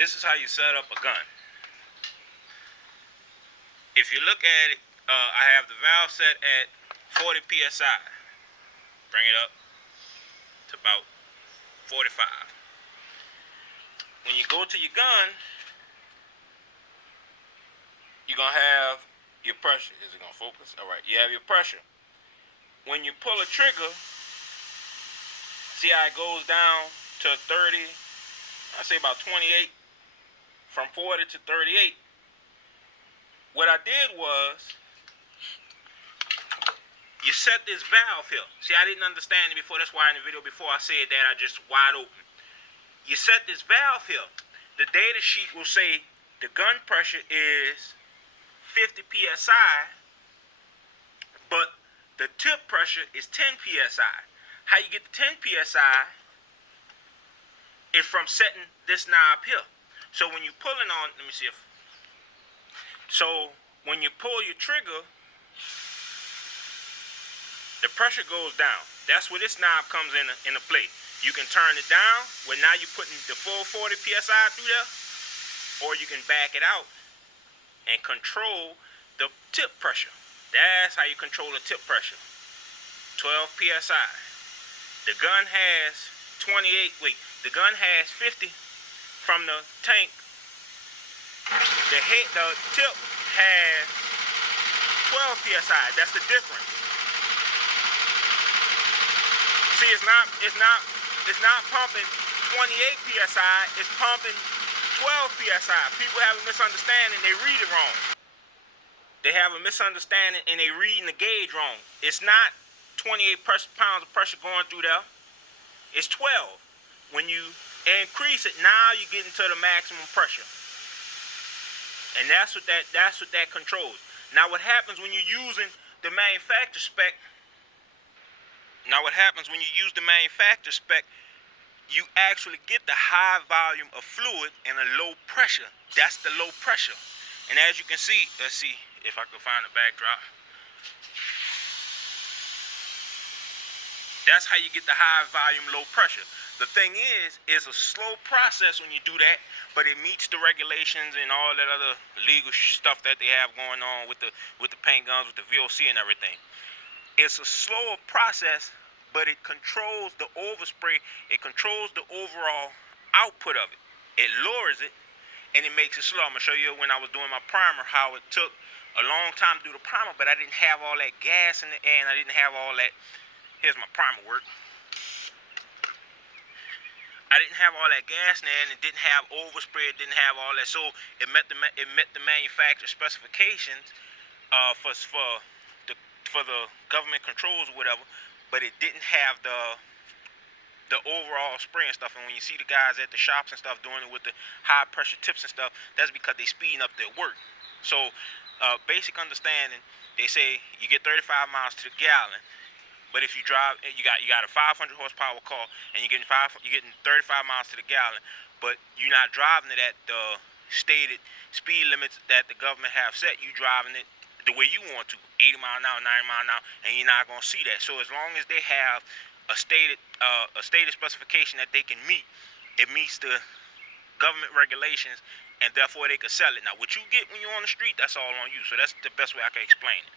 This is how you set up a gun. If you look at it, I have the valve set at 40 psi. Bring it up to about 45. When you go to your gun, you're going to have your pressure. Is it going to focus? All right, you have your pressure. When you pull a trigger, see how it goes down to 30, I say about 28, from 40 to 38. What I did was, you set this valve here. See, I didn't understand it before. That's why in the video before I said that I just wide open. You set this valve here. The data sheet will say the gun pressure is 50 psi, but the tip pressure is 10 psi. How you get the 10 psi is from setting this knob here. So when you pulling on, let me see if. So when you pull your trigger, the pressure goes down. That's where this knob comes into play. You can turn it down, where now you're putting the full 40 psi through there, or you can back it out and control the tip pressure. That's how you control the tip pressure. 12 psi. The gun has the gun has 50 from the tank. The tip has 12 psi. That's the difference. See, it's not pumping 28 psi. It's pumping 12 psi. People have a misunderstanding. They read it wrong. They have a misunderstanding and they reading the gauge wrong. It's not 28 pounds of pressure going through there. It's 12. When you increase it, now you get into the maximum pressure. And that's what that controls. Now what happens when you're using the manufacturer spec? You actually get the high volume of fluid and a low pressure. That's the low pressure. And as you can see, let's see if I can find a backdrop. That's how you get the high volume, low pressure. The thing is, it's a slow process when you do that, but it meets the regulations and all that other legal stuff that they have going on with the paint guns, with the VOC and everything. It's a slower process, but it controls the overspray. It controls the overall output of it. It lowers it, and it makes it slow. I'm going to show you when I was doing my primer how it took a long time to do the primer, but I didn't have all that gas in the air, and I didn't have all that. Here's my primer work. I didn't have all that gas in there, and it didn't have overspray. It didn't have all that, so it met the manufacturer specifications for the government controls or whatever. But it didn't have the overall spray and stuff. And when you see the guys at the shops and stuff doing it with the high pressure tips and stuff, that's because they speeding up their work. So basic understanding, they say you get 35 miles to the gallon. But if you drive, you got a 500 horsepower car, and you're getting 35 miles to the gallon, but you're not driving it at the stated speed limits that the government have set. You driving it the way you want to, 80 mile an hour, 90 mile an hour, and you're not gonna see that. So as long as they have a stated specification that they can meet, it meets the government regulations, and therefore they can sell it. Now, what you get when you're on the street, that's all on you. So that's the best way I can explain it.